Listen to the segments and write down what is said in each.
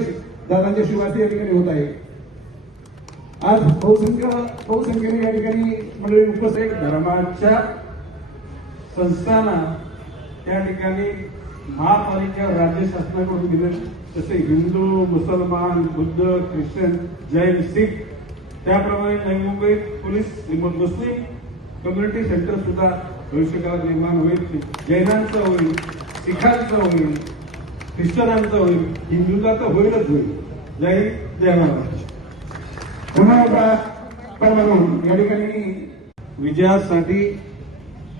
गणेश दादांच्या शिवासी या ठिकाणी होत आहे। आज बहुसंख्येने या ठिकाणी मंडळी उपस्थित धर्माच्या संस्थांना त्या ठिकाणी महापालिका राज्य शासनाकडून दिले, जसे हिंदू, मुसलमान, बुद्ध, ख्रिश्चन, जैन, शीख, त्याप्रमाणे नवी मुंबईत पोलीस मुस्लिम कम्युनिटी सेंटर सुद्धा भविष्यकाळात निर्माण होईल। जैनांचं होईल, शिखांचं होईल, ख्रिश्चनांचं होईल, हिंदूंचा तर होईलच होईल। जय हिंद, जय महाराष्ट्र। पुन्हा एकदा म्हणून या ठिकाणी विजयासाठी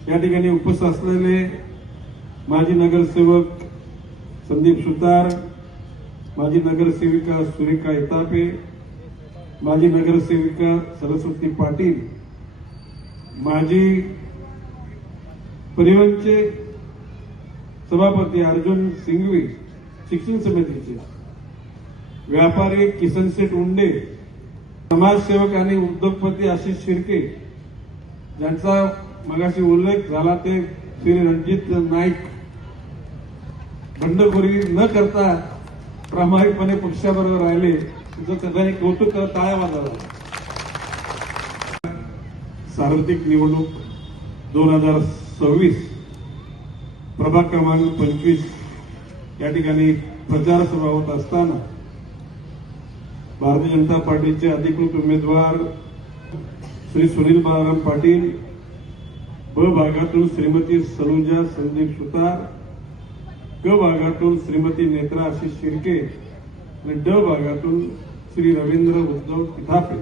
या ठिकाणी उपस्थित असलेले माजी नगरसेवक संदीप सुतार, माजी नगरसेविका सुरेखा इतापे, माजी नगरसेविका सरस्वती पाटील, माजी परिवहनचे सभापती अर्जुन सिंघवी, शिक्षण समितीचे व्यापारी किसन शेठ उंडे, समाजसेवक आणि उद्योगपती आशिष शिर्के, ज्यांचा मगाशी उल्लेख झाला ते श्री रणजित नाईक, बंडखोरी न करता प्रामाणिकपणे पक्षाबरोबर राहिले, तुझं सगळ्यांनी कौतुक टाळ्या वाजवा। सार्वत्रिक निवडणूक 2026 प्रभाग क्रमांक 25 या ठिकाणी प्रचार सभा होत असताना भारतीय जनता पार्टीचे अधिकृत उमेदवार श्री सुनील बाळाराम पाटील, ब भागातून श्रीमती सनुजा संदीप सुतार, क भागातून श्रीमती नेत्रा आशिष शिर्के आणि ड भागातून श्री रवींद्र उद्धव इथापे